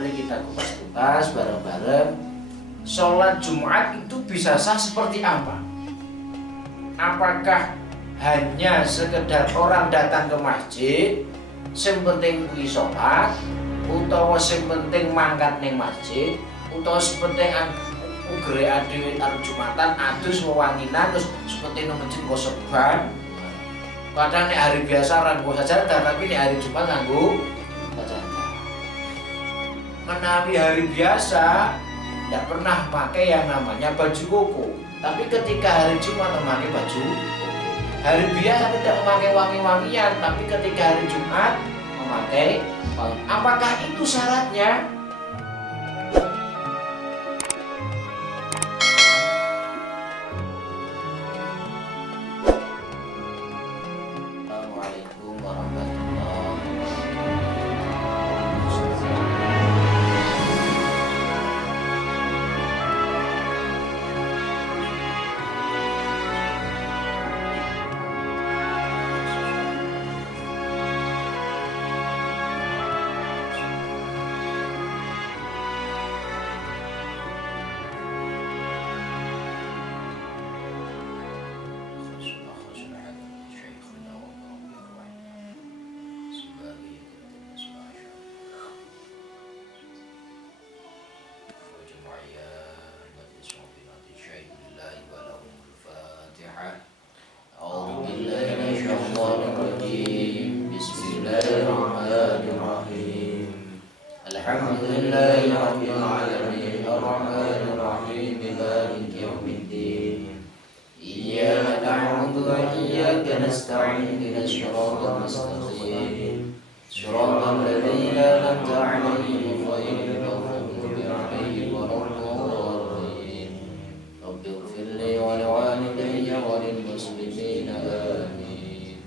Mari kita kupas tuntas bareng-bareng. Sholat Jumat itu bisa sah seperti apa? Apakah hanya sekedar orang datang ke masjid, sing penting kuwi sholat, utawa sing penting mangkat ning masjid, utawa sing penting ugere dhewe arep Jumatan adus wewanginan terus seperti nang masjid kok seban. Kadang nek hari biasa ra nggo sajadah, tapi nek hari Jumat nganggo sajadah. Menawi hari biasa tidak pernah pakai yang namanya baju koko, tapi ketika hari Jumat memakai baju koko. Hari biasa tidak memakai wangi-wangian, tapi ketika hari Jumat memakai wangi. Apakah itu syaratnya? Assalamualaikum warahmatullahi wabarakatuh. Alhamdulillahirrahmanirrahim. Ar-Rahmanirrahim. Maliki yaumiddin. Iyyaka na'budu wa iyyaka nasta'in. Ihdinas siratal mustaqim. Shiratal ladzina an'amta 'alaihim ghairil maghdubi 'alaihim waladdallin. Rabbi ighfir li wa liwalidayya wa lil muslimin. Amin.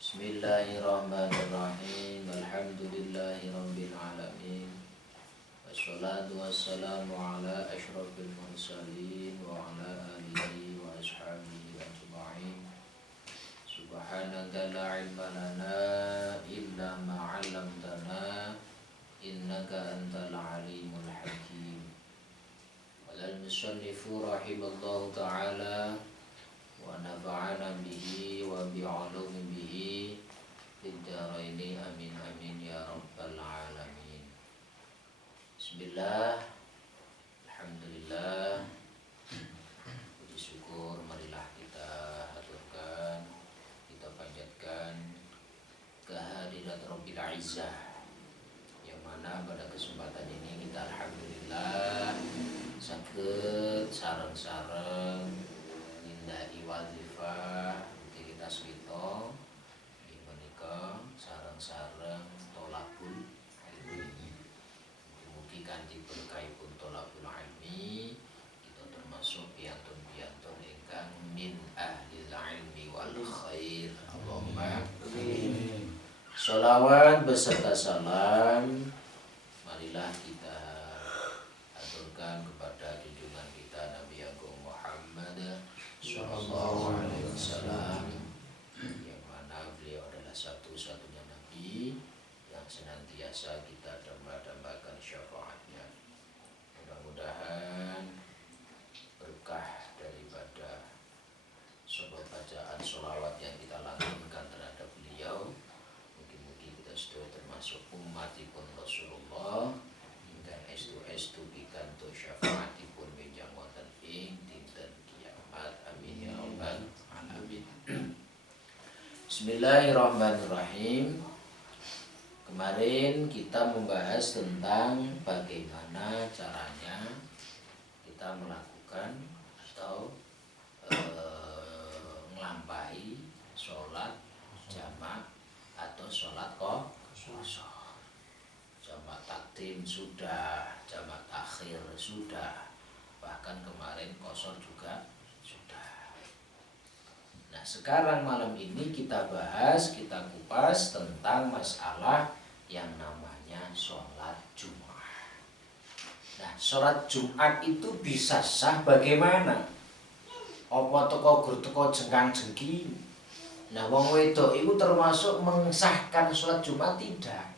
Bismillahirrahmanirrahim. Alhamdulillahirabbil alamin. Wassalatu wassalamu ala asyrafil mursalin wa ala alihi wa ashabihi ajma'in. Subhanaka la ilma lana illa ma 'allamtana innaka antal alimul hakim. Walal musannifu rahimallahu ta'ala wa nafa'ana bihi wa bi'ulumi bihi fid dharaini amin amin ya rabbal alamin. Bismillah, alhamdulillah, puji syukur marilah kita haturkan, kita panjatkan kehadirat Rabbil Izzah, yang mana pada kesempatan ini kita alhamdulillah saged sareng-sareng nindaki wazifah aktivitas kita ing menika sareng-sareng tolabul ilmi. Mugi kanthi berkahipun tolabul ilmi kita termasuk piantun-piantun ingkang min ahlil ilmi wal khair. Allahumma amin. Sholawat beserta salam marilah kita aturkan kepada junjungan kita Nabi Agung Muhammad Sallallahu Alaihi Wasallam, yang mana beliau adalah satu-satunya Nabi yang senantiasa kita dambakan syafaatnya. Mudah-mudahan berkah daripada sebab bacaan sholawat yang kita lantunkan terhadap beliau, mungkin-mungkin kita sudah termasuk umatipun Rasulullah dan estu pikanto syafaatipun minjang wonten ing dinten kiamat. Amin ya rabbal alamin. Bismillahirrahmanirrahim. Kemarin kita membahas tentang bagaimana caranya kita melakukan atau nglampahi sholat jamak atau sholat qasar. Jamak takdim sudah, jamak takhir sudah, bahkan kemarin qasar juga sudah. Nah, sekarang malam ini kita bahas, kita kupas tentang masalah yang namanya sholat Jumat. Nah, sholat Jumat itu bisa sah bagaimana? Apa teko gur teko jengkang-jengking? Nah, wong wedok itu termasuk mengesahkan sholat Jumat tidak?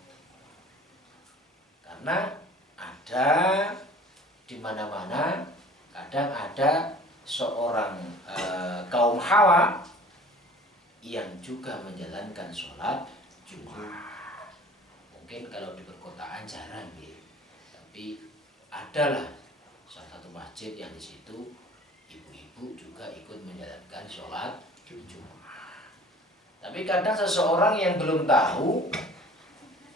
Karena ada di mana-mana kadang ada seorang kaum Hawa yang juga menjalankan sholat Jumat. Mungkin kalau di perkotaan jarang ya, tapi adalah salah satu masjid yang di situ ibu-ibu juga ikut menjalankan sholat Jumat. Tapi kadang seseorang yang belum tahu,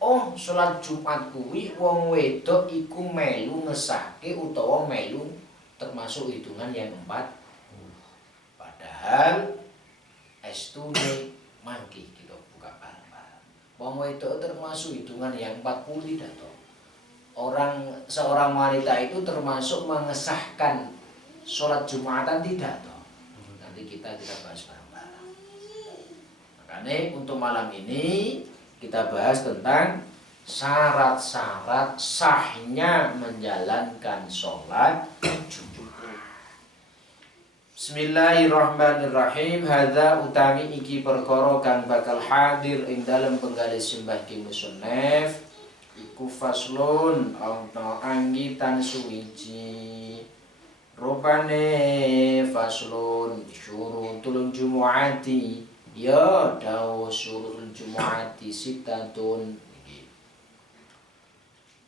oh sholat Jumat kuwi wong wedok iku melu ngesake utawa melu termasuk hitungan yang 4. Padahal estune mangki kita buka bareng-bareng. Wong wedok termasuk hitungan yang 40 tidak toh. Seorang wanita itu termasuk mengesahkan sholat Jumatan tidak toh. Nanti kita bahas bareng-bareng. Makanya untuk malam ini kita bahas tentang syarat-syarat sahnya menjalankan sholat Jumat. Bismillahirrahmanirrahim. Hadza utami iki perkara kang bakal hadir ing dalem penggalih simbah ki musannaf iku faslun ana anggitan suwiji. Rupane faslun syurutul jumuati ya dawu syurutul jumuati sitatun.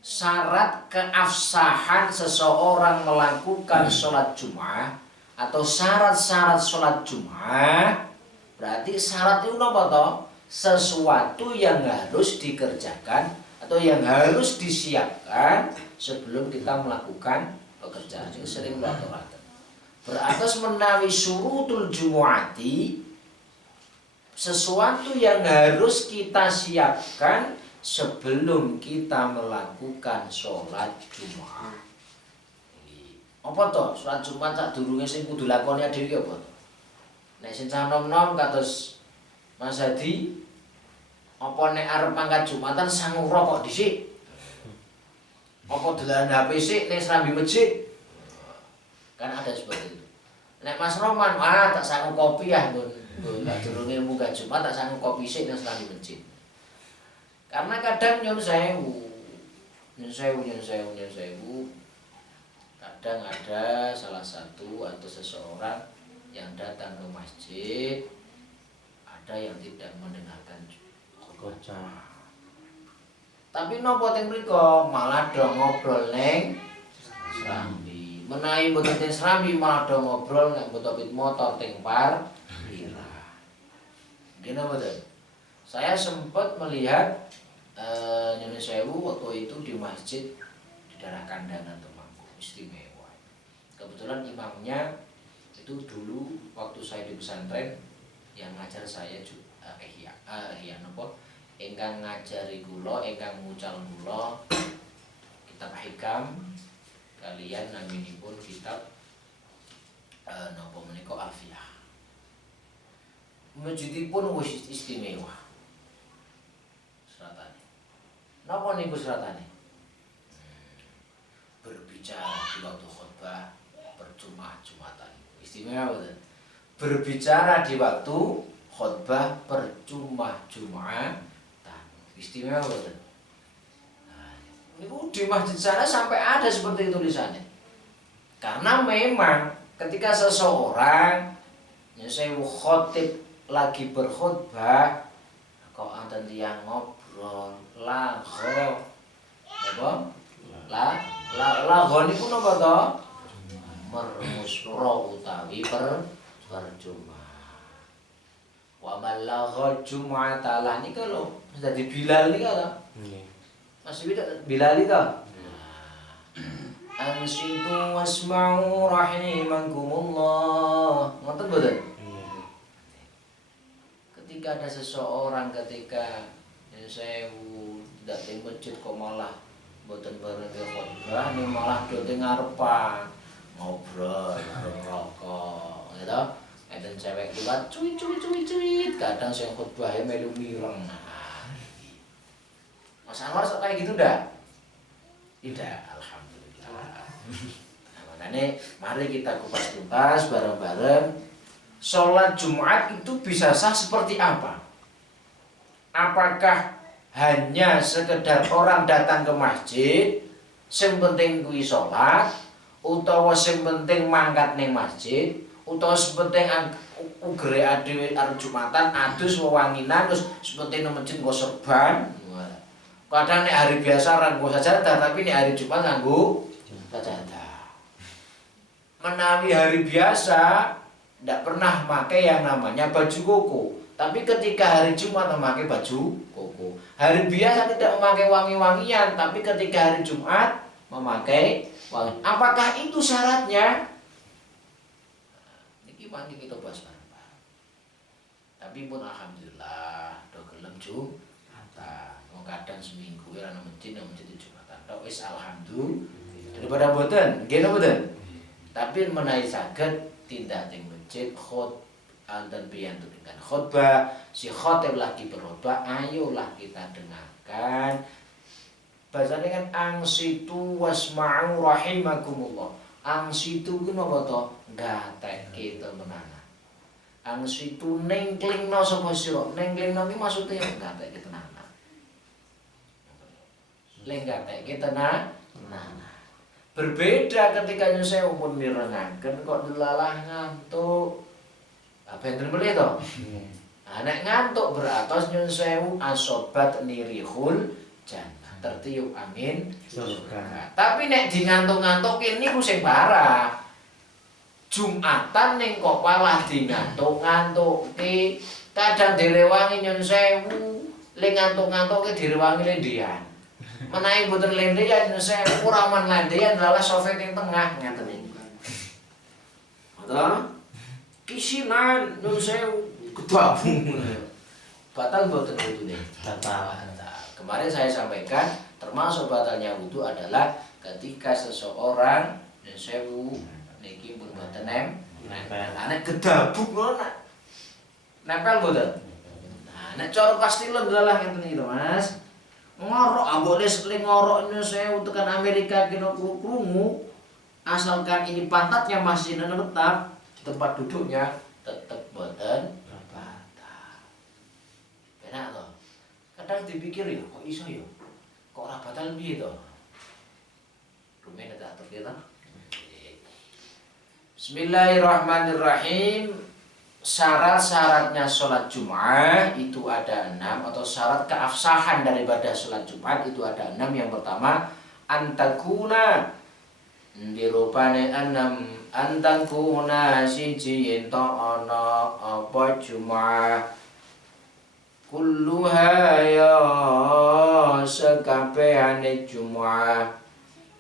Syarat keabsahan seseorang melakukan sholat Jumat atau syarat-syarat sholat Jumat, berarti syarat itu apa toh? Sesuatu yang harus dikerjakan atau yang harus disiapkan sebelum kita melakukan pekerjaan. Ini sering beratur-atur. Beratas menawi syurutul jumuati, sesuatu yang harus kita siapkan sebelum kita melakukan sholat Jumat. Apa toh? Sholat Jumat sak durunge sing kudu lakoni dhewe apa toh? Nek sing nom-nom kados Mas Hadi, apa nek arep mangkat Jumatan sangu rokok dhisik? Apa dolanan HP sik ning serambi masjid? Kan ada seperti itu. Nek Mas Roman, tak sangu kopi ya, Bun. Nek durunge munggah Jumat tak sangu kopi sik ning serambi masjid. Karena kadang nyun sewu, kadang ada salah satu atau seseorang yang datang ke masjid, ada yang tidak mendengarkan khotbah. Tapi nopo teng mriko malah do ngobrol neng serambi. Menawi mboten teng serambi malah do ngobrol nek mbotopit motor teng parkirah. Nggih napa mboten? Saya sempat melihat Nyun Sewu waktu itu di masjid di daerah Kandangan Temanggung, istimewa. Kebetulan imamnya itu dulu waktu saya di pesantren yang ngajar saya juga ingkang ngajari kula, ingkang mucal kula kitab hikam kalian naminipun kitab napa menika Alfiyah. Masjidipun wis istimewa. Seratane. Napa niku seratane? Berbicara di waktu khutbah perjumat-jumatan. Istimewa betul. Berbicara di waktu khutbah perjumat-jumatan. Istimewa betul. Nah, niku di masjid sana sampai ada seperti itu tulisannya. Karena memang ketika seseorang saya khotib lagi berkhutbah kok ada tiyang ngobrol lago apa lago niku napa to mermusra utawi percuma wa malagha jum'atalah niku lho dadi Bilal niku to nggih masih Bilal itu ansitu wasma'u rahimakumullah ngoten mboten. Ketika ada seseorang ketika saya tidak di masjid kok malah mboten bareng khotbah ning malah do teng ngarepan ngobrol ngerokok gitu. Enten cewek liwat cuit kadang sing khotbah melu mireng. Mas Anwar sok kayak gitu ndak? Tidak, alhamdulillah. Nah, makanya mari kita kupas tuntas bareng-bareng. Sholat Jumat itu bisa sah seperti apa? Apakah hanya sekedar orang datang ke masjid, sing penting kuwi salat, utawa sing penting mangkat ning masjid, utawa sing penting ugere dhewe arep Jumatan adus wewanginan terus sepenting nang masjid nggo serban. Kadang nek hari biasa ora nggo sajadah, tapi nek hari Jumat nganggo sajadah. Menawi hari biasa ndak pernah pakai yang namanya baju koko, tapi ketika hari Jumat memakai baju koko. Hari biasa tidak memakai wangi-wangian, tapi ketika hari Jumat memakai wangi. Apakah itu syaratnya? Niki mangke kita bahas bareng-bareng. Tapi pun alhamdulillah do gelem Jumatan. Wong kadang seminggu ya nang masjid Jumatan. Tok wis alhamdulillah. Daripada mboten, nggih napa mboten? Tapi menawi saged tindak teng masjid dan piantu dengan khutbah, si khotib lagi berkhutbah, ayolah kita dengarkan. Bahasanya kan angsitu wasma'u rahimakumullah. Angsitu ku napa to? Gatekke temenan. Angsitu nengklingno sapa sira? Nengklingno ki maksude gatekke tenanan. Lek gatekke tenanan. Berbeda ketika nyuwun sewu pun mirengaken kok delalah ngantuk. Apa yang terbelit toh? Nek ngantuk beratos nyun sewu asobat nirihul jannah, tertiup angin surga. Tapi nek di ngantuk-ngantukin niku sing parah. Jumatan ning kok malah di ngantuk-ngantuki, kadang direwangi nyun sewu, le ngantuk-ngantuki direwangi lendian. Menawi boten lendian nyun sewu ora men lendian lalah sofet ing tengah ngaten niku. Betul? Kisinan nyun sewu kedabung. Batal boten wudune? Batal. Kemarin saya sampaikan termasuk batalnya wudu adalah ketika seseorang nyun sewu niki pun boten nempel. Nek kedabung ngono nempel boten. Nah, nek cara pasti lendalah ngeten iki to, Mas. Ngorok ambone sekali ngorok nyun sewu tekan Amerika kena krungu asalkan ini pantatnya masih tetap tempat duduknya tetap boten batal. Enak loh. Kadang dipikir ya, kok iso ya? Kok ora batal piye to? Rumene tak atur kita. Bismillahirrahmanirrahim. Syarat-syaratnya sholat Jum'ah itu ada 6, atau syarat keabsahan daripada sholat Jum'at itu ada 6. Yang pertama, antakuna dirupane 6 antakuna siji ento ana apa Jum'ah kulluha ya sekabehane Jum'ah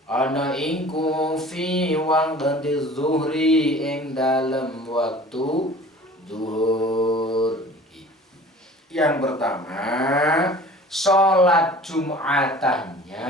ana ingku fi waqti zuhri ing dalem waktu zuhur. Yang pertama, sholat Jumatannya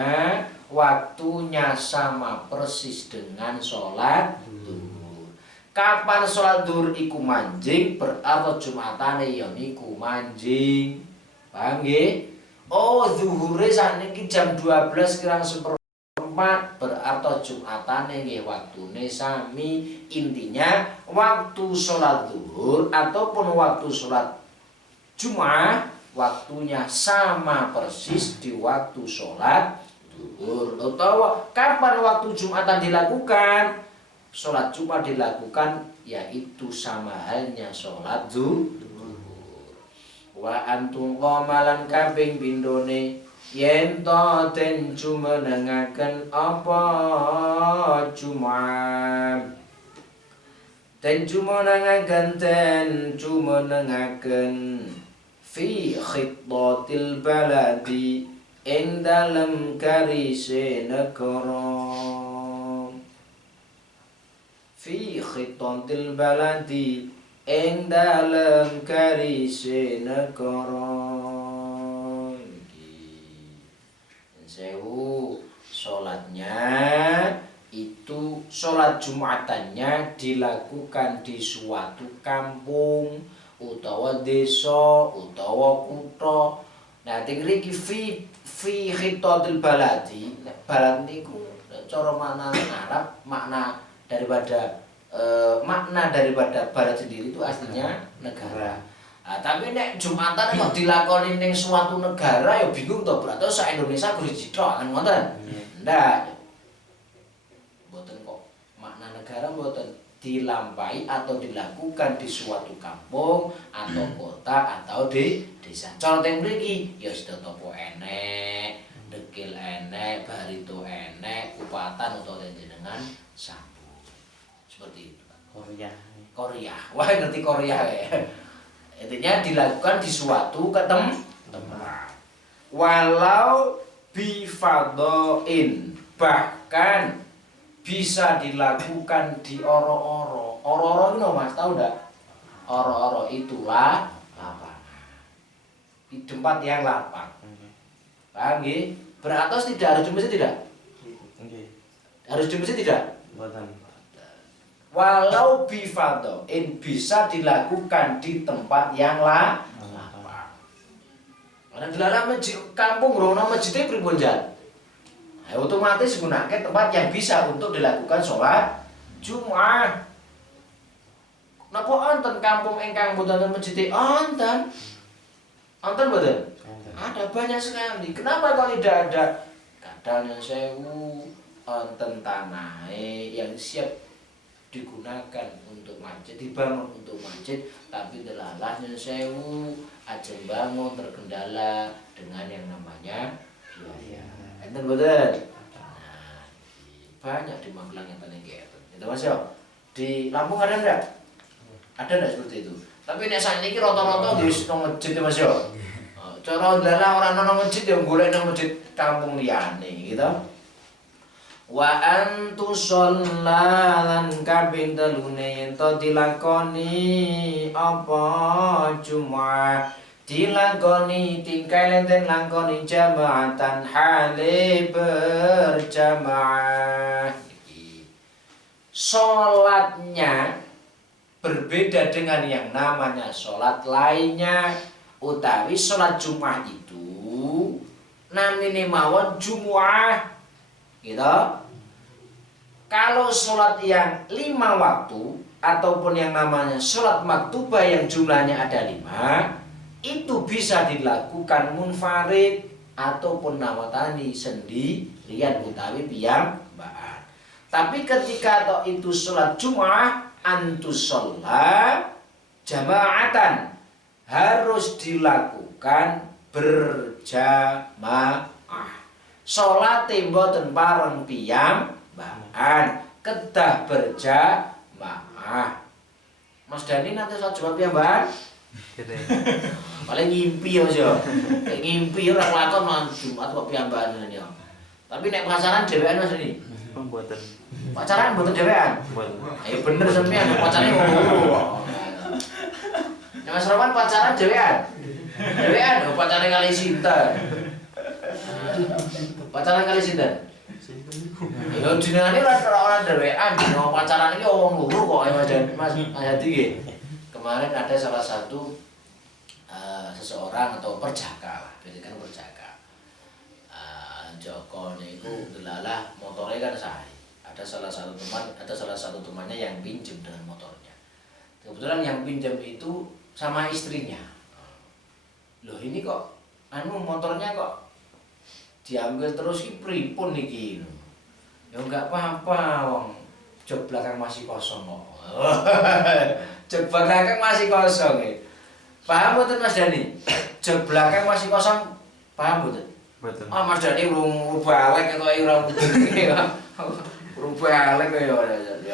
waktunya sama persis dengan sholat zuhur. Kapan sholat zuhur iku manjing, berarti Jumatane ya niku manjing. Paham nggih? Oh, zuhure sakniki jam 12 kurang seperempat, berarti Jumatane nggih waktune sami. Intinya waktu sholat zuhur ataupun waktu sholat Jumat waktunya sama persis di waktu sholat zuhur. Atau kapan waktu Jumatan dilakukan? Sholat Jumat dilakukan yaitu sama halnya sholat zuhur. Wa antum qamalan kaping pindhone yen to den jumenengaken apa Jumat. Den jumenengaken fi khittatil baladi ing dalem karise negara. Fi khittatil baladi ing dalem karise negara. Sewu sholatnya itu sholat Jumatannya dilakukan di suatu kampung utawa desa utawa kutha. Nah teng mriki fi khitatil baladi. Balad niku cara makna Arab, makna daripada balad sendiri itu aslinya negara. Tapi nek Jumatan kok dilakoni ning suatu negara ya bingung to, berarti sak Indonesia kudu jitok kan ngoten. Ndak. Mboten kok makna negara mboten dilampahi atau dilakukan di suatu kampung atau kota atau di desa. Contoh mriki ya sedatopo enek, dekil enek, barito enek, kupatan utawa jenengan sambut. Seperti itu. Korea. Wah, ngerti Korea ya. Intinya dilakukan di suatu tempat. Walau bifadhain, bahkan bisa dilakukan di oro-oro. Oro-oro itu Mas, tahu enggak? Oro-oro itulah lapangan. Di tempat yang lapang. Paham nggih? Beratos tidak harus di masjid tidak? Nggih. Harus di masjid tidak? Mboten. Walau bifadhain bisa dilakukan di tempat yang lapang. Karena dilarang masjid kampung rono masjidnya pripun jan? Otomatis gunakan tempat yang bisa untuk dilakukan sholat Jumat. Napa wonten kampung ingkang boten masjid wonten? Wonten boten? Ada banyak sekali. Kenapa kok tidak ada? Kadang yang sewu wonten tanah yang siap digunakan untuk masjid, dibangun untuk masjid, tapi delalahnya sewu ajeng bangun terkendala dengan yang namanya biaya. Enten boten? Nah, banyak di Magelang yang paling gitu. Itu Mas yo. Di Lampung ada enggak? Ada enggak seperti itu? Tapi nek sakniki rata-rata wis nang masjid Mas yo. Cara dalah ora nang masjid ya golek nang masjid kampung liyane gitu. Wa antu shollalan kabeh telune ento dilakoni apa Jumat dilakoni tingkai lenten lakoni jamaatan hale berjamaah. Sholatnya berbeda dengan yang namanya sholat lainnya, utawi sholat Jumat itu namine mawon Jumuah gitu. Kalau sholat yang 5 waktu ataupun yang namanya sholat maktubah yang jumlahnya ada 5, itu bisa dilakukan munfarid ataupun nawatani sendirian utawi piyambakan. Tapi ketika itu sholat Jumat antus sholat jamaatan harus dilakukan berjamaah. Sholat mboten bareng piyambakan, kedah berjamaah. Mas Dani nanti sholat Jumat piyambakan? Paling ngimpi ya Mas yo. Ngimpi ora kelakon nang Jumat kok piyambakan ya. Tapi nek pacaran dhewean Mas Dani? Mboten. Pacaran mboten dhewean? Mboten. Ayo bener sampean pacare ngono. Nek Mas Roman pacaran dhewean? Dhewean pacare kali sinten? Pacaran kali sinten? Ya jenengane ora dhewean, jeneng pacaran iki wong loro kok Mas Hadi nggih. Kemarin ada salah satu seseorang atau perjaka lah, berarti kan perjaka. Joko niku delalah motornya kan saya. Ada salah satu temannya yang pinjam dengan motornya. Kebetulan yang pinjam itu sama istrinya. Loh ini kok motornya kok diambil terus ki pripun niki? Ya enggak apa-apa wong jok belakang masih kosong kok. Jok belakang masih kosong ya. Paham mboten Mas Dani? Jok belakang masih kosong. Paham mboten? Mboten. Ah Mas Dani urung balik ketok ora mudeng ya. Urung balik ya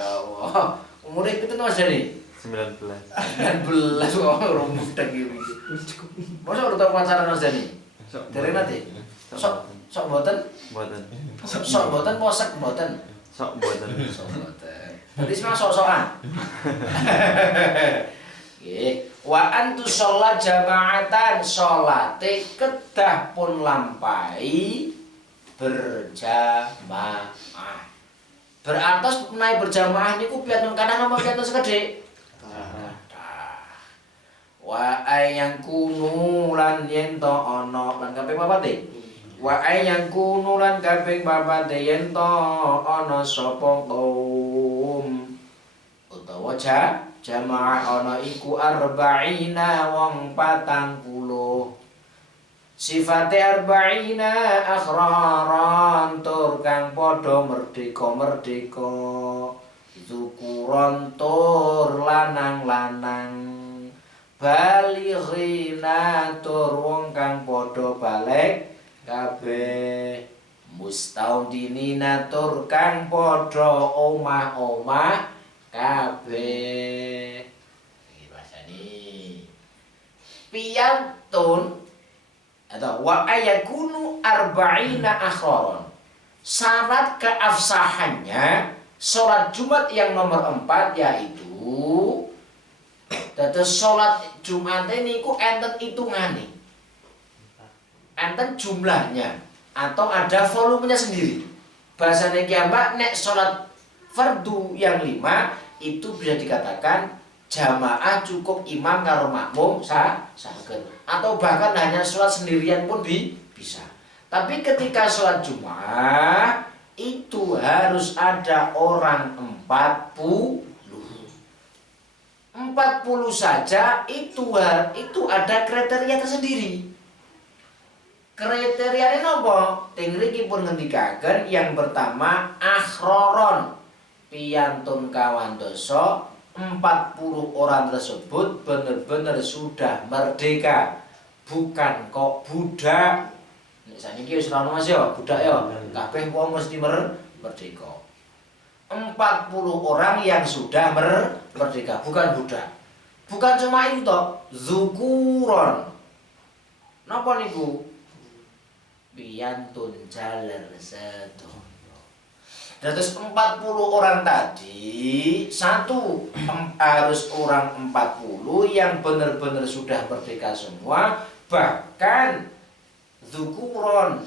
Allah. Umure pinten Mas Dani? 19. 19 kok urung mudeng iki. Mosok ora tau pacaran Mas Dani? Dereng nate? Sok mboten? Mboten. Sok mboten posek mboten? Sok mboten. Sok mboten. Berarti semua sok-sokan. Nggih. Wa antu sholat jamaatan, sholate kedah pun lampahi berjamaah. Beratos menawi berjamaah niku piantun kadang apa piantun sekedhik? Wa ayang kunu lan yen to ana lan kaping papat. Wa ayang kunu lan kaping papat yen to ana sapa kaum utawa jamaah ana iku arba'ina wong 40. Sifate arba'ina akhraran tur kang padha merdeka-merdeka, zukuron tur lanang-lanang, balighina tur wong kang padha balik kabeh, mustaudinina tur kang padha omah-omah kabeh. Iki bahasane piyantun atau wa ayakunu arba'ina akhraron. Syarat keabsahannya sholat Jumat yang nomor 4 yaitu dados sholat Jumat ini ku enten hitungane, enten jumlahnya atau ada volumenya sendiri. Bahasane kiambak nek sholat fardu yang 5 itu bisa dikatakan jamaah cukup imam karo makmum saged, atau bahkan hanya sholat sendirian pun bisa. Tapi ketika sholat Jumat itu harus ada orang 40 saja, itu ada kriteria tersendiri. Kriterianya nopo? Teng mriki pun ngendikaken yang pertama akhroron, piyantun kawandoso 40 orang tersebut benar-benar sudah merdeka, bukan kok budak. Nek saniki wis ora ono Mas ya, budak ya. Kabeh wong mesti merdeka. 40 orang yang sudah merdeka, bukan budak. Bukan cuma itu toh, zukuron. Napa niku? Piyantun jaler sedoyo. Terus 40 orang tadi, satu harus orang 40 yang benar-benar sudah merdeka semua, bahkan zukuron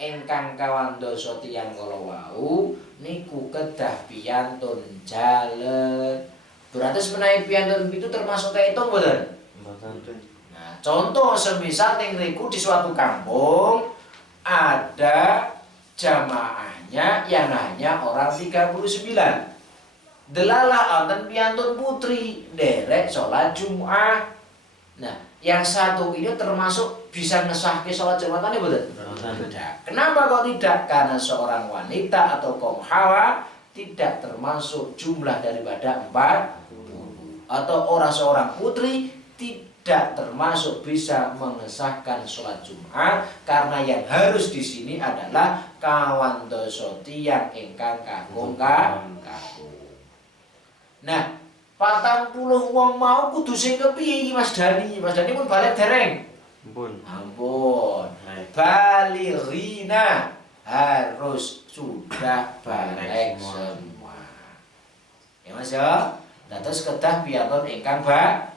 engkang kawandoso tiyang kala wau niku kedah piyantun jaler. Berarti menawi piyantun itu termasuk kehitung mboten? Mboten. Nah, contoh semisal teng riku di suatu kampung ada jamaahnya yang hanya orang 39. Delalah wonten piyantun putri derek sholat Jumat. Nah, yang satu ini termasuk bisa ngesahke sholat Jumatane mboten? Tidak. Kenapa kok tidak? Karena seorang wanita atau kaum hawa tidak termasuk jumlah daripada 40, atau orang seorang putri tidak termasuk bisa mengesahkan sholat Jumat, karena yang harus di sini adalah kawandoso tiyang ingkang kakung. Nah, 40 wong mau kudu sing kepiye Mas Dani? Mas Dani pun balik dereng? Ampun. Balighina harus sudah balik semua. Ya Mas ya. Dados kedah piyantun ingkang balik.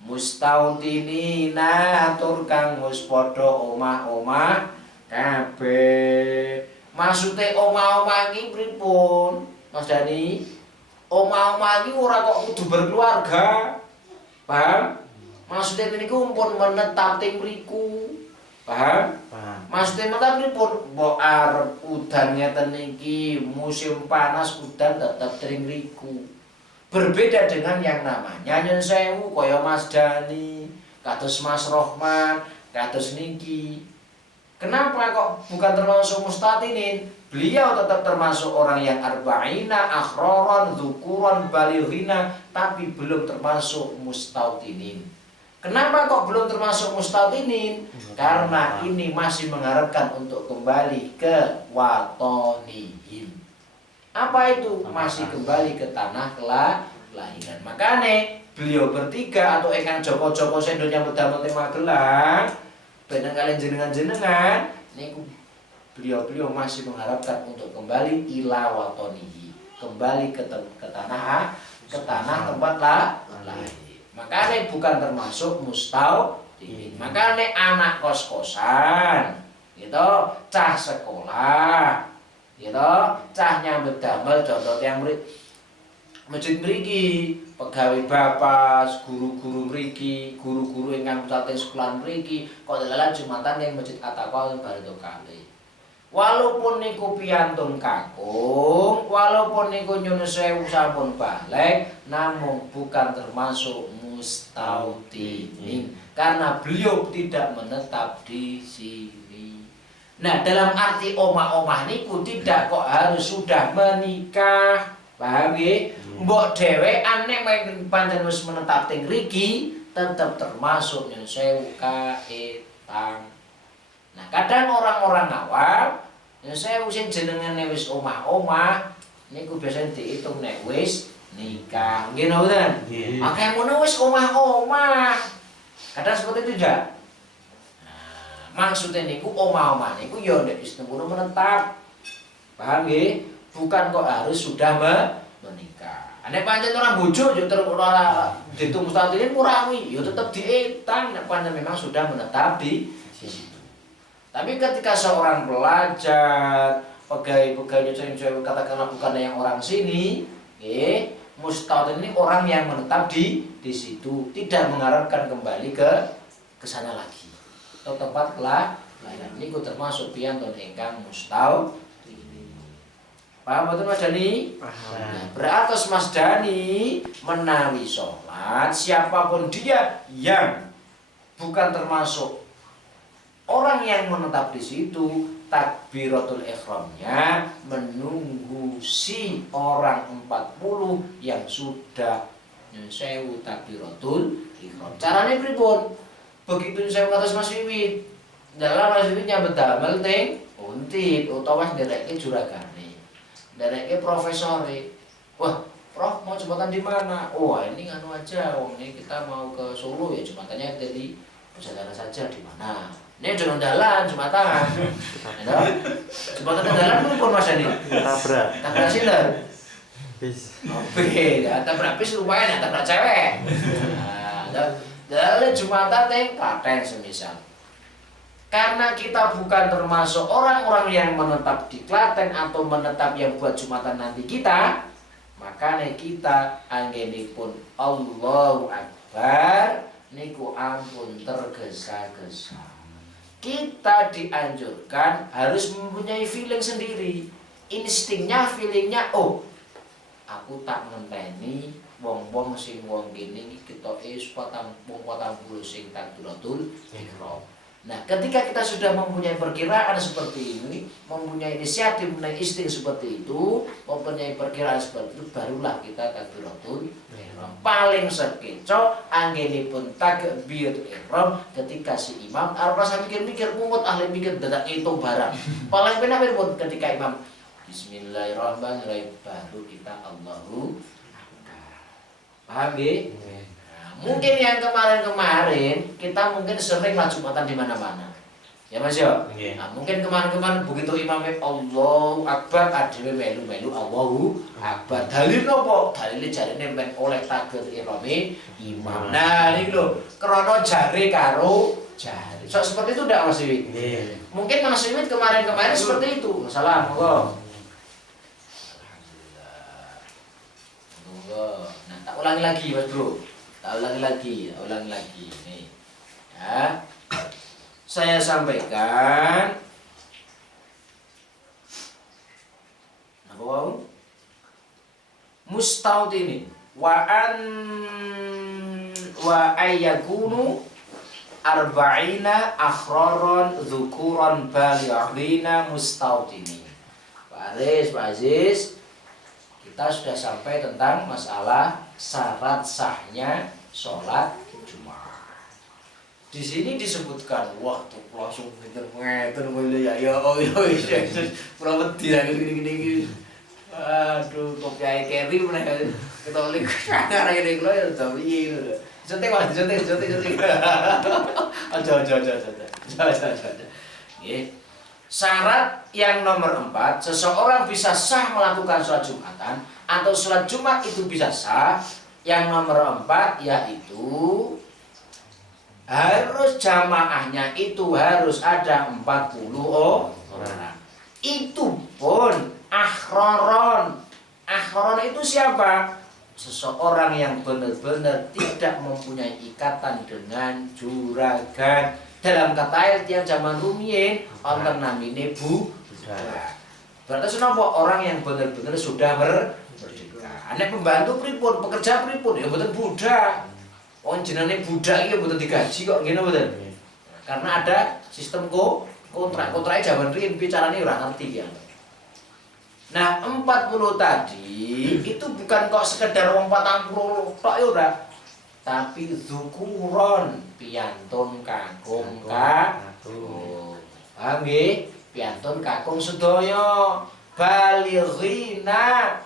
Mustaudinina tur kang wis padha omah-omah kabeh. Maksude omah-omah iki pripun, Mas Dani? Omah-omah iki ora kok kudu berkeluarga. Paham? Maksudnya niku pun menetap teng mriku. Paham? Maksudnya menetap pripun? Mbok arep udan ngeten iki, musim panas udan tetap teng mriku. Berbeda dengan yang namanya nyun sewu kaya Mas Dani, kados Mas Rohman, kados niki. Kenapa kok bukan termasuk mustatinin? Beliau tetap termasuk orang yang arba'ina, akhroron, zukuron, balighina, tapi belum termasuk mustautinin. Kenapa kok belum termasuk mustautinin? Karena ini masih mengharapkan untuk kembali ke watonihim. Apa itu? Masih kembali ke tanah kelahiran. Makanya beliau bertiga atau engkang Joko-Joko sendonya bedamel teng Magelang, benang kalian jenengan-jenengan niku beliau masih mengharapkan untuk kembali ila watonihi, kembali ke tanah tempat lahir. Makanya bukan termasuk mustaudin. Makanya anak kos-kosan, gitu, cah sekolah, gitu, cah nyambut damel contoh yang masjid mriki, pegawai bapak, guru-guru mriki, guru-guru ingkang pusate sekolah mriki, kok dalalan Jumatan ning Masjid At-Taqwa Barito Kali. Walaupun niku piyantun kakung, walaupun niku nyun sewu sampun balik, namun bukan termasuk mustautinin karena beliau tidak menetap di sini. Nah, dalam arti omah-omah niku tidak kok harus sudah menikah, paham ya? Mbok dhewean nek pancen wis menetap teng mriki, tetap termasuk nyun sewu kaetang. Nah, kadang orang-orang awam ya saya sing jenengane wis omah-omah niku biasanya diitung nek wis nikah. Nggih mboten? Nggih. Akeh ngono wis omah-omah. Kadang seperti itu tidak. Nah, maksudnya niku omah-omah niku ya nek wis menetap. Paham nggih? Bukan kok harus sudah menikah. Nek pancen orang bojo yo terus ora ditung mustautinin kurangi, yo tetep dietang nek pancen memang sudah menetap di situ. Tapi ketika seorang pelajar, pegawai-pegawai katakanlah bukan yang orang sini, mustautin ini orang yang menetap di situ, tidak mengharapkan kembali ke sana lagi. Atau tempat kelahiran ini termasuk piyantun ingkang mustautin. Paham betul Mas Dani? Paham. Beratus Mas Dani menawi sholat, siapapun dia yang bukan termasuk orang yang menetap di situ, takbiratul ihramnya menunggu si orang 40 yang sudah sewu takbiratul ihram. Caranya pripun? Begitu sewu atas Mas Wiwit, dalam Mas Wiwit nyambet damel teng untit utawa nderekke juragane. Nderekke profesore. Wah, Prof mau jembatan di mana? Oh, ini nganu aja, wong ini kita mau ke Solo ya, jembatannya dari Pusatana saja di mana? Ini jalan dalan jembatan. Jembatan dalan pun Mas Dani. Tabrak sinten? Bis. Oke, tabrak bis lumayan, tabrak cewek. Nah, dalan jembatan teng Klaten semisal. Karena kita bukan termasuk orang-orang yang menetap di Klaten atau menetap yang buat jumatan nanti kita, makanya kita anggenipun Allahu Akbar niku ampun tergesa-gesa. Kita dianjurkan harus mempunyai feeling sendiri, instingnya, feelingnya, oh aku tak ngenteni wong-wong sing wong gini kita patang puluh sing takbiratul ihram. Nah, ketika kita sudah mempunyai perkiraan seperti ini, mempunyai inisiatif, mempunyai insting seperti itu, mempunyai perkiraan seperti itu, barulah kita takbiratul ihram. Paling sekeco anggenipun takbiratul ihram ketika si imam arep rasa mikir-mikir mungut ahli mikir dadak ngitung barang. Paling penak pun ketika imam bismillahirrahmanirrahim baru kita Allahu Akbar. Paham nggih? Mungkin yang kemarin-kemarin kita mungkin sering lah jumatan di mana-mana. Ya Mas yo. Nah, mungkin kemarin-kemarin begitu imamnya Allahu Akbar adewe melu-melu Allahu Akbar. Dalil nopo? Dalile jarine men oleh takbir ihrame imam. Nah, iki lho, krana jare karo jare. So, seperti itu ndak Mas Wiwit? Nggih. Mungkin Mas Wiwit kemarin-kemarin seperti itu. Salah, monggo. Alhamdulillah. Monggo. Nah, tak ulangi lagi Mas Bro. Tak ulangi lagi nih. Ya. Saya sampaikan apa wau? Mustautinin wa ayyakunu arba'ina akhraron dzukuran balighina mustautinin. Pak Aziz, kita sudah sampai tentang masalah syarat sahnya sholat Jumat. Di sini disebutkan, wah tuh langsung ngeten ya prawedi gini. Aduh, kopi ae keri meneh Katolik arek ngene kula ya to piye lho. Jotek Mas, jotek. Aja. Nggih. Syarat yang nomor 4, seseorang bisa sah melakukan sholat Jumatan atau sholat Jumat itu bisa sah. Yang nomor 4 yaitu harus jamaahnya itu harus ada 40 orang. Itu pun akhroron. Akhroron itu siapa? Seseorang yang benar-benar tidak mempunyai ikatan dengan juragan. Dalam kata tiang zaman rumiyin wonten namine budal. Nah, berarti kenapa orang yang benar-benar sudah merdeka. Anek pembantu pripun, pekerja pripun, ya mboten budak. Wong jenenge budak iki mboten digaji kok ngene mboten. Karena ada sistem kontrak-kontraknya zaman riyen bicarane ora ngerti ya. Nah, 40 tadi itu bukan kok sekedar wong 40 tok ya ora. Tapi zukuron piantun kakung kakung. Paham nggih? Piantun kakung sedaya. Balighina.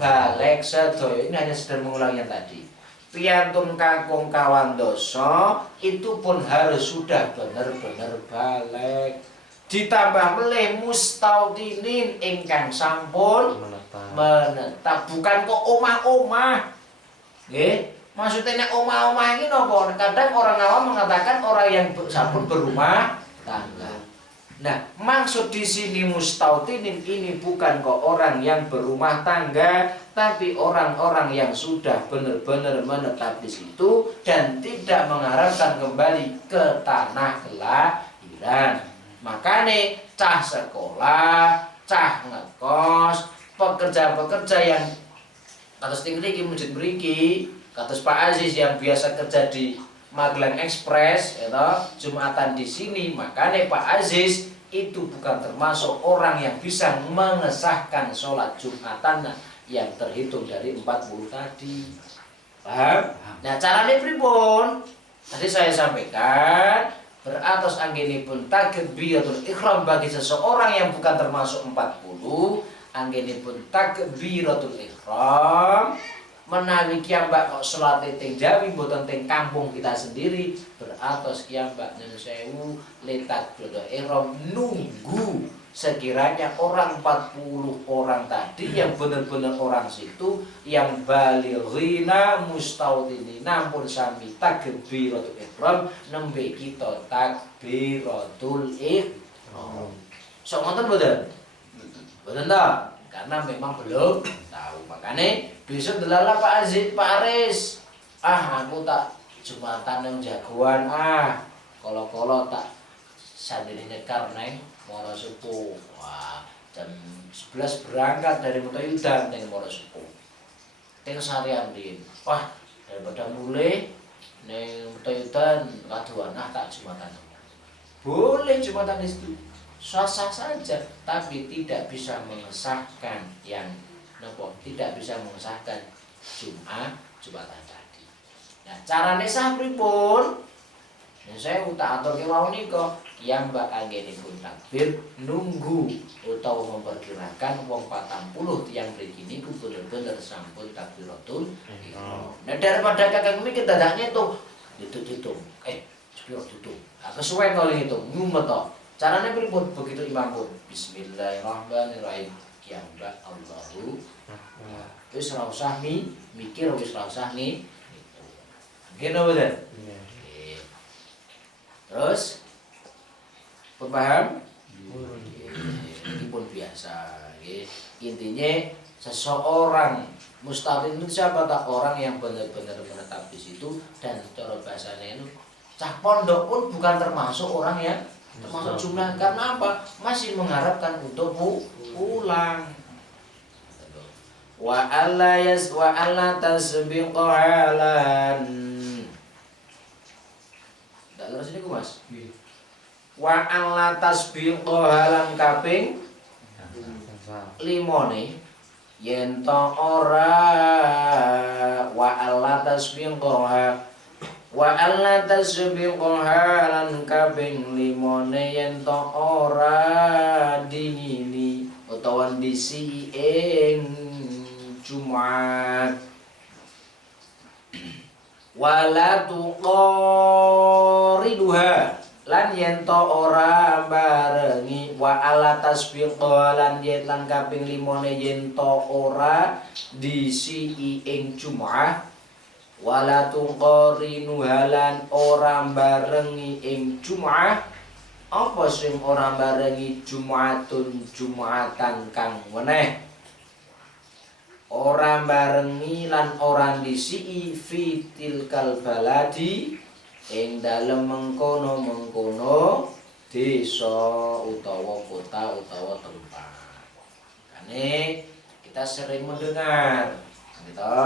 Balik sedaya. Ini hanya sedang mengulang yang tadi. Piantun kakung kawan dosa itu pun harus sudah benar-benar balik. Ditambah melih mustautinin ingkang sampun menetap, bukan kok omah-omah. Nggih, maksudnya nek omah-omah iki napa? Kadang orang awam mengatakan orang yang sampun berumah tangga. Nah, maksud di sini mustautinin ini bukan kok orang yang berumah tangga, tapi orang-orang yang sudah benar-benar menetap di situ dan tidak mengharapkan kembali ke tanah kelahiran. Makanya cah sekolah, cah ngekos, pekerja-pekerja yang kados tinggi masjid mriki, kados Pak Aziz yang biasa kerja di Magelang Express, ya, Jumatan di sini, makanya Pak Aziz itu bukan termasuk orang yang bisa mengesahkan sholat Jumatan yang terhitung dari 40 tadi. Paham? Nah, caranya pripun? Tadi saya sampaikan beratas anggenipun takbiratul ihram bagi seseorang yang bukan termasuk 40, anggenipun takbiratul ihram menawi kiambak kok salat teng Jawi mboten teng kampung kita sendiri, beratas kiambak nyun sewu letak takbiratul ihram nunggu sekiranya orang 40 orang tadi yang benar-benar orang situ yang balighina mustaudinina pun sami takbiratul ihram nembe kita takbiratul ihram. Sok ngoten mboten? Mboten ta? Karena memang belum tahu. Makanya besok delala Pak Aziz, Pak Aris. Aku tak Jumatan yang jagoan kolo-kolo tak sandini nyekar neng Morosupo. Wah, jam 11 berangkat dari Mutayudan neng Morosupo. Teng sarian din. Wah, daripada mulai neng Mutayudan kaduan tak Jumatan. Boleh Jumatan itu sah-sah saja, tapi tidak bisa mengesahkan yang tidak bisa mengesahkan Jumatan tadi. Nah, carane sah pripun? Nah, saya utak atur ke wau nika yang mbak anggenipun takbir nunggu utawa memperkirakan wong 40 tiyang mriki niku bener-bener sampun takbiratul ihram. Nah, daripada kakang mikir dadaknya tuh hitung-hitung. Sepiro hitung. Kesuwen kali ngitung, nyumet to. Carane pripun? Begitu imam pun bismillahirrahmanirrahim. Kiambak Allahu. Wis ora usah mikir, wis ora usah nih. Ngene mboten? Terus pun paham? Ini pun biasa. Intinya seseorang mustaqim itu siapa? Tak orang yang benar-benar menetap di situ dan cara bahasanya itu cah pondok pun bukan termasuk orang yang termasuk jumlah. Karena apa? Masih mengharapkan untuk pulang. Wa alla tasbiqu halan. Tak terus ini Mas. Wa alla tasbiqu halan kaping 5 nih. Yen to ora wa alla tasbiqu wa alla tasbiqu halan kaping 5 yen to ora dingini utawa disi ing Jumat wala tuqariduha lan yen to ora barengi wa ala tasbiq lan yen lan kaping 5 yen to ora disi ing Jumat wala tuqarinuha lan ora barengi ing Jumat. Apa sing ora barengi Jumatun Jumatan kang weneh orang barengi lan orang disi fitil kalbaladi ing dalem mengkono desa utawa kota utawa tempat. Makanya kita sering mendengar gitu.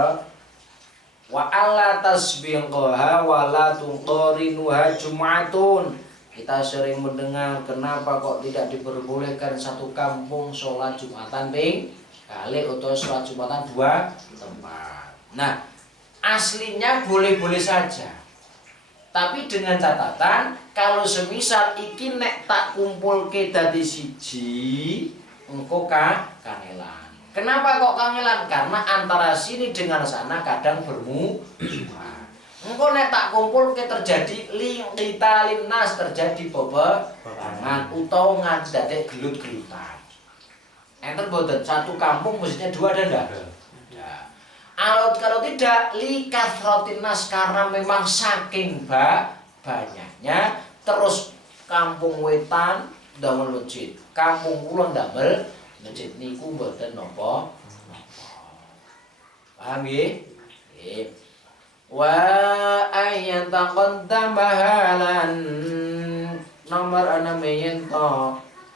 Wa alla tasbiqaha wa la tunqarinuha jum'atun. Kita sering mendengar kenapa kok tidak diperbolehkan satu kampung sholat Jumatan ping kali atau sholat Jumatan dua tempat. Nah, aslinya boleh-boleh saja. Tapi dengan catatan kalau semisal iki nek tak kumpulke dadi siji engko kangelan. Kenapa kok kangelan? Karena antara sini dengan sana kadang bermusuhan. Engko nek tak kumpulke terjadi litalin nas, terjadi beberangan utawa ngadadek gelut-gelutan. Enten boten satu kampung mestinya dua ada ndak? Kalau tidak likasrotin nas, karena memang saking banyaknya, terus kampung wetan ndamel masjid, kampung kulon ndamel masjid, niku mboten napa. Paham nggih? Nggih. Wa ayyataqaddama halan nomor 6 yen to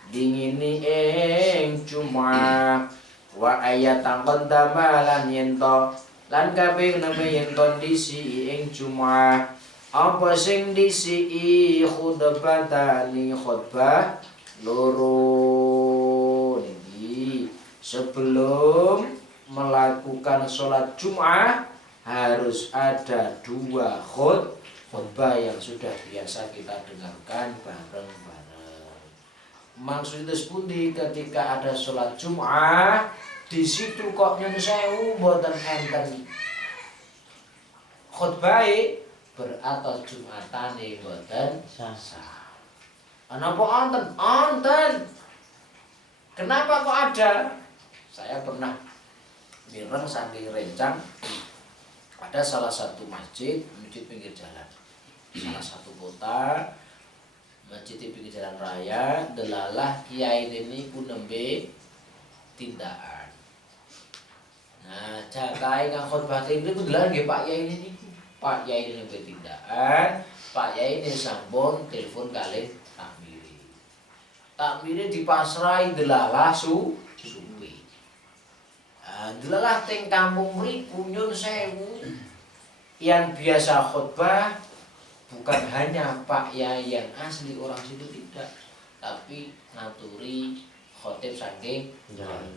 dingini ing Jumat. Wa ayyataqaddama lan yen to lan kabeh neme yen kondisi ing Jumat apa sing disi khutbatani khutbah loro niki sebelum melakukan sholat Jumat harus ada 2 khutbah yang sudah biasa kita dengarkan bareng-bareng. Maksudnya sepundi ketika ada sholat Jumat di situ kok nyun sewu mboten enten khutbah beratas Jumatane mboten sah. Napa onten? Onten. Kenapa kok ada? Saya pernah mireng saking rencang ada salah satu masjid pinggir jalan. Salah satu kota masjid di pinggir jalan raya delalah kiai ini ku nembe tindakan. Nah, cakai kang khotbah ini ku delalah nggih Pak Yai ini. Pak Yai ini nembe tindakan, Pak Yai ini sampun telepon kalih takmiri. Takmiri dipasrai delalah supi. Delalah teng kampung mriku nyun sewu. Yang biasa khotbah bukan hanya Pak Yai yang asli orang situ tidak, tapi ngaturi khotib saking jalan.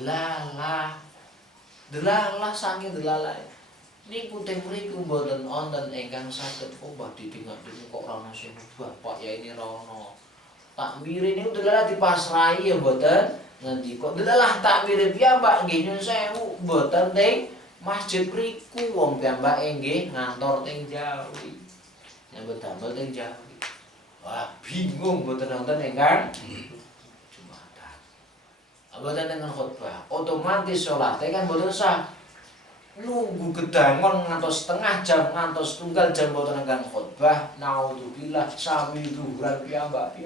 Nah, delalah saking delalah. Niku teng mriku mboten wonten ingkang saged obah didingak-dingak kok ora ono sing khotbah Pak Yai ini ra ono. Takmire niku delalah dipasrai ya mboten ngendika. Delalah takmire piyambak nggih nyun sewu mboten teng masjid mriku wong piyambake nggih ngantor teng Jawi. Nyambut damel teng Jawi. Wah, bingung mboten wonten ingkang Jumatan. Mboten dengan khotbah, otomatis salate kan mboten sah. Nunggu gedangon ngantos setengah jam, ngantos tunggal jam mboten ingkang khotbah. Naudzubillah sami duhuran piyambak.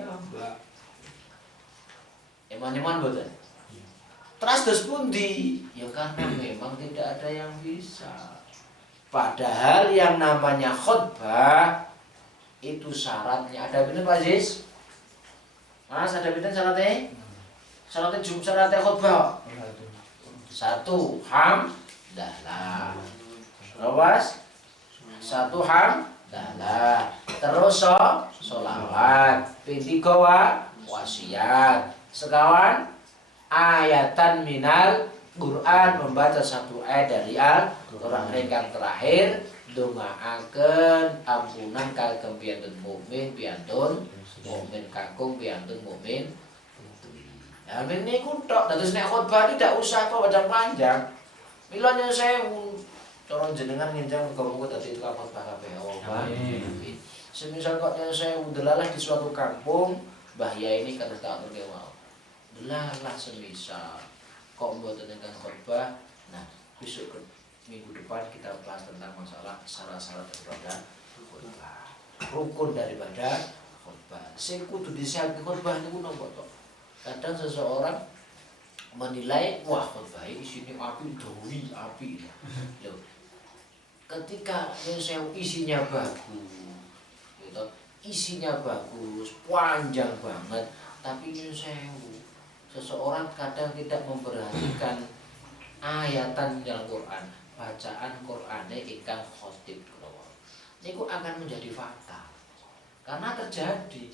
Eman-eman mboten. Terus pundi? Ya karena memang tidak ada yang bisa. Padahal yang namanya khutbah itu syaratnya ada bener Pak Aziz? Mas ada bener syaratnya? Syaratnya khutbah. 1 hamdalah. Terus 1 hamdalah. Terus sholawat. Pintiga wasiat. Sekawan ayatan minal Quran, membaca 1 ayat dari Al-Quran. Ingkang terakhir ndongaaken ampunan kagem piyantun mukmin piyantun mukmin kakung piyantun mukmin. Nah niku tok. Dados nek khotbah tidak usah kok panjang. Mila nyuwun sewu cara jenengan nginjang muga-muga dadi tukang khotbah kabeh. Amin. Semisal kok nyuwun sewu delalah di suatu kampung Mbah Yai ini kata tak atur mau. Delalah semisal kok mboten ingkang khotbah. Nah, besok minggu depan kita bahas tentang masalah syarat-syarat daripada khotbah. Rukun daripada khotbah. Sing kudu disiapke khotbah niku napa to? Kadang seseorang menilai wah khotbah isine api api. Loh, ketika yang saya isinya bagus gitu, isinya bagus, panjang banget, tapi nyun sewu. Seseorang kadang tidak memperhatikan ayatan Al-Qur'an, bacaan Qur'ane ingkang khotib kula. Niku akan menjadi fatal. Karena terjadi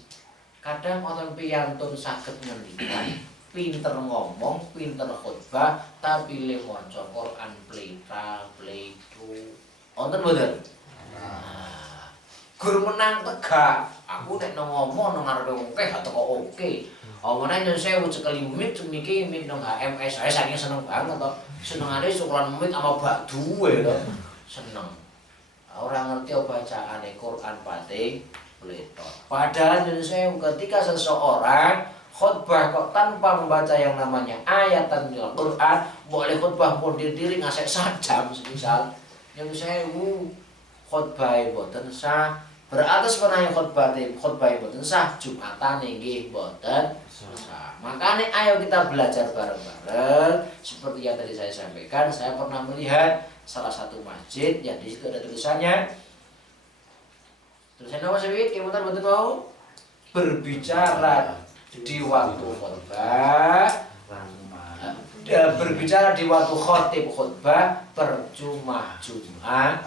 kadang wonten piyantun saged ngendikan, pinter ngomong, pinter khutbah, tapi le maca Qur'an pleta-pletu. Wonten mboten? Nah, gur menang tegak. Aku nek ngomong nang ngarepe oke atau kok oke. Omone nyun sewu cekeli mit niki mit nang HMS. Saya saking seneng banget to. Senengane syukuran mit sama bak duwe to. Seneng. Ora ngerti bacaane Quran pating pletot. Padahal nyun sewu ketika seseorang khutbah kok tanpa membaca yang namanya ayatan Al-Quran, boleh khutbah pun diri ngasek sajam semisal nyun sewu khutbah boten sah, beratus penanya khutbah boten sah, Jumatane nggih boten sah. Makanya ayo kita belajar bareng-bareng. Seperti yang tadi saya sampaikan, saya pernah melihat salah satu masjid yang di situ ada tulisannya. Tulisannya apa sih? Kemudian betul mau berbicara di waktu khutbah, berbicara di waktu khutbah percuma-cuma.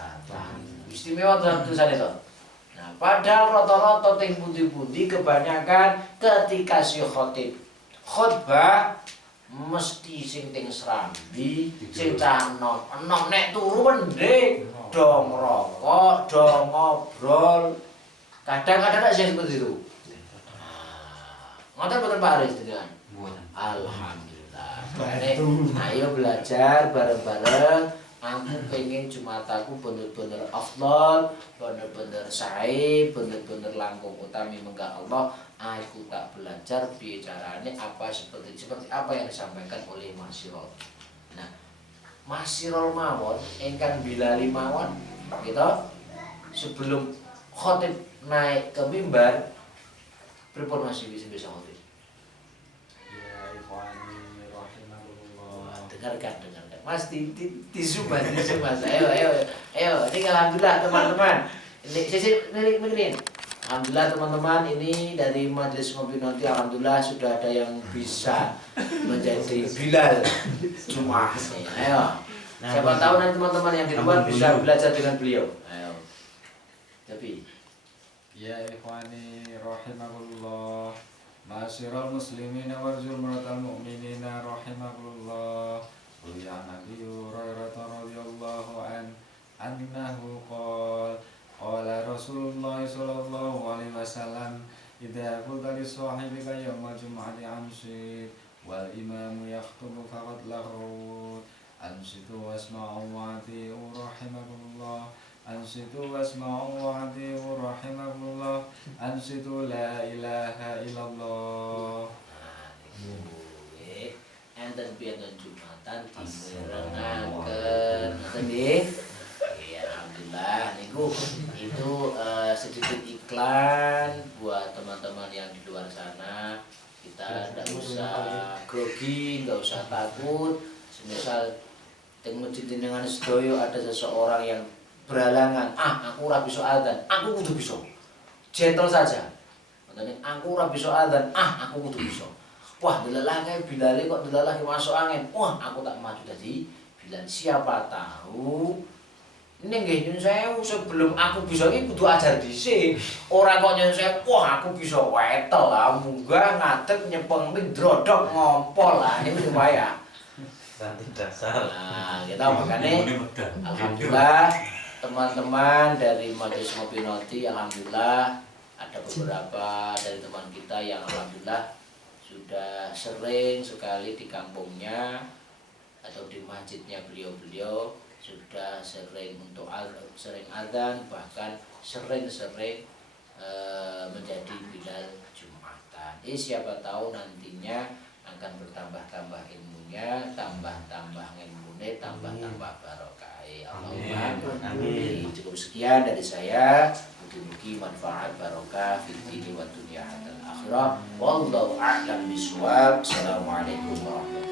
Istimewa dalam tulisan itu. Nah, padahal rata-rata ting pundi-pundi kebanyakan ketika si khotib khutbah mesti sing ting serambi, sing cah enom nek turu mending do ngrokok, do ngobrol. Kadang-kadang ada yang seperti itu. Ngoten mboten Pak Aris dengan? Alhamdulillah. Ayo belajar bareng-bareng. Aku pengen Jumataku bener-bener afdal, bener-bener sae, bener-bener langkung utami menggak Allah. Aku tak belajar bicaranya apa seperti apa yang disampaikan oleh Masirol. Nah, Masirol mawon, engkang bilali mawon, gitu. Sebelum khotib naik ke mimbar, pripun masih bisa khotib? Ya, ikhwani rahimahullah. Dengarkan. Mas disumbang. Ayo. Ini alhamdulillah teman-teman. Ini sisi begini. Alhamdulillah teman-teman, ini dari Majelis Ngopi Noti alhamdulillah sudah ada yang bisa menjadi Bilal Jumat. Ayo. Siapa tahu nanti teman-teman yang di luar bisa belajar dengan beliau. Ayo. Tapi Ya ikhwani rahimahullah. Ma'asyiral muslimina warjul muratal mu'minina rahimahullah. Ya Nabi Hurairah radhiyallahu anhu qala Rasulullah sallallahu alaihi wasallam idza qulta li sahibika yawmal jum'ati amsi wal imamu yakhutubu faqad lahu ansitu wasma'u wa ati'u rahimakumullah ansitu wasma'u wa ati'u rahimakumullah ansitu la ilaha illallah. enten piantun Jumatan dimerengaken ngoten nggih. Ya alhamdulillah niku itu sedikit iklan buat teman-teman yang di luar sana. Kita tidak usah grogi, nggak usah takut. Semisal teng masjid dengan sedoyo ada seseorang yang berhalangan, aku ora bisa adzan, aku kudu bisa. Gentle saja. Makanya aku ora bisa adzan, aku kudu bisa. Wah, delalah kayak Bilal kok delalah masuk angin. Wah, aku tak maju tadi. Bilal siapa tahu ini nggih nyun sewu sebelum aku bisa iki kudu ajar dhisik. Ora kok nyun sewu, wah aku bisa wetel lah, munggah ngadeg nyepeng ndrodok ngompol lah niku waya. Nanti dasar. Nah, kita makanya alhamdulillah teman-teman dari Majelis Ngopi Noti alhamdulillah ada beberapa dari teman kita yang alhamdulillah sudah sering sekali di kampungnya atau di masjidnya beliau-beliau sudah sering untuk sering adzan, bahkan sering-sering menjadi Bilal Jumatan. Siapa tahu nantinya akan bertambah-tambah ilmunya, tambah-tambah ilmunya, tambah-tambah barokah. Allahumma amin. Cukup sekian dari saya. Mugi-mugi manfaat barokah fid dini wa dunya hatta akhirah. Wallahu a'lam bishawab. Assalamualaikum warahmatullahi wabarakatuh.